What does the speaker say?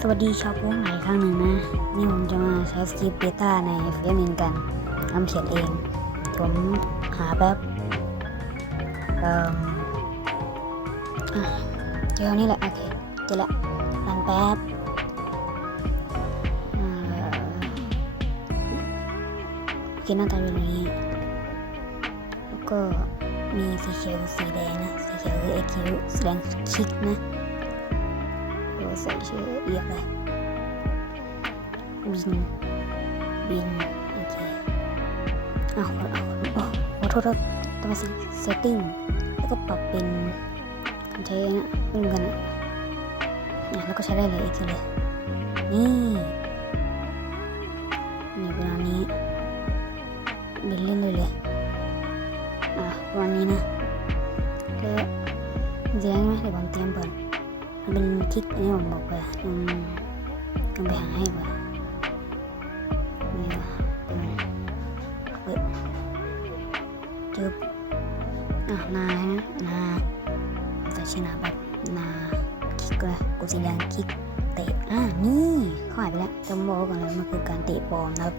สวัสดีชาวโป้งใหม่ครั้งหนึ่งนะนี่ผมจะมาใช้สคริปต์เบต้าในเฟซมินกันทำเขียนเองผมหาแป๊บเจอนี่แหละโอเคเจอละรันแป๊บโอเคหน้าตาเป็นอย่างนี้แล้วก็มีสีเขียวกับสีแดงนะสีเขียวคือ EQ แสดงคลิกนะใส่ชื่อเอียบเลยบินโอเคขอโทษต้องมาเซตติ้งแล้วก็ปรับเป็นการใช้นะเป็นกันนะแล้วก็ใช้ได้เลยอีกทีเลยนี่เวลานี้บินเล่นเลยวันนี้นะก็เดี๋ยวไหมเดี๋ยวผมเตรียมเปิดมันเป็นคลิกนี่ผมบอกไปต้องไปหาให้ไปนี่เป็นเปิดจุ๊บนาแต่ชนะแบบนาคลิกเลยกูสีแดงคลิกเตะนี่เข้าหายไปแล้วจะบอกก่อนเลยมันคือการเตะบอลนะครับ